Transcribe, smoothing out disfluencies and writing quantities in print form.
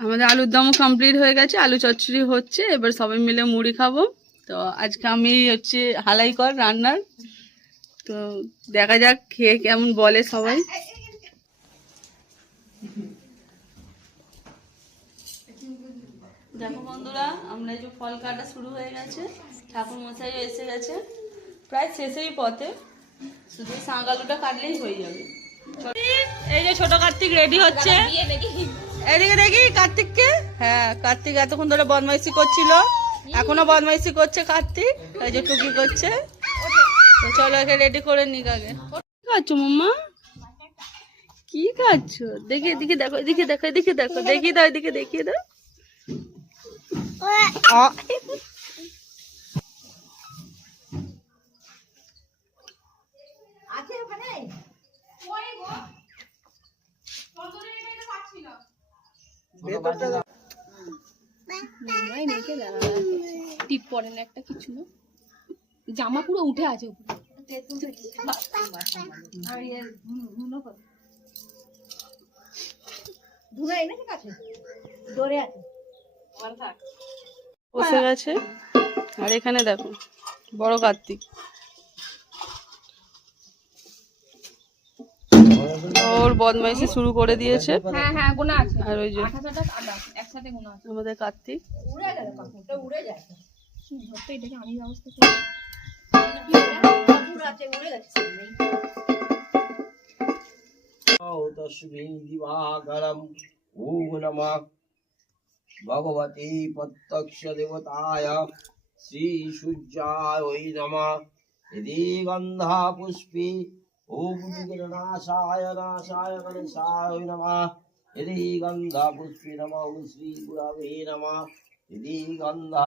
আমাদের আলুর দমও কমপ্লিট হয়ে গেছে, আলু চচ্চড়ি হচ্ছে, এবার সবাই মিলে মুড়ি খাবো। তো আজকে আমি হচ্ছে হালাই কর রান্নার, তো দেখা যাক খেয়ে কেমন বলে সবাই। দেখো বন্ধুরা, আমরা এই যে ফল কাটা শুরু হয়ে গেছে, ঠাকুর মশাইও এসে গেছে, প্রায় শেষেই পথে, শুধু শাঁক আলুটা কাটলেই হয়ে যাবে। এই যে ছোট কার্তিক রেডি হচ্ছে, এদিকে দেখি কার্তিককে। হ্যাঁ, কার্তিক এতক্ষণ ধরে বদমাইশি করছিল, এখনো বদমাইশি করছে কার্তিক, এই যে টুকি করছে। তো চলো একে রেডি করে নিক আগে। কি খাচ্ছ মাম্মা, কি খাচ্ছ? দেখি এদিকে দেখো, এদিকে দেখো, এদিকে দেখো, দেখিয়ে দাও, এদিকে দেখিয়ে দাও। টিপ পরে না একটা কিছু না, জামা পুরো উঠে আছে বসে গেছে। আর এখানে দেখো বড় কার্তিক, ওর বদমাইশি শুরু করে দিয়েছে। হ্যাঁ হ্যাঁ গোনা আছে, আর ওই যে একসাথে গোনা আছে আমাদের কার্তিক, এটাকে আমি ব্যবস্থা করি। तस्मै दिवाकरम् ॐ नमः भगवते प्रत्यक्षदेवताय श्रीसूर्याय वै नमः यदि गन्धा पुष्पे ॐ विघ्ननाशाय नाशाय गणेशाय वै नमः यदि गन्धा पुष्पे नमः श्रीगुरवे नमः यदि गन्धा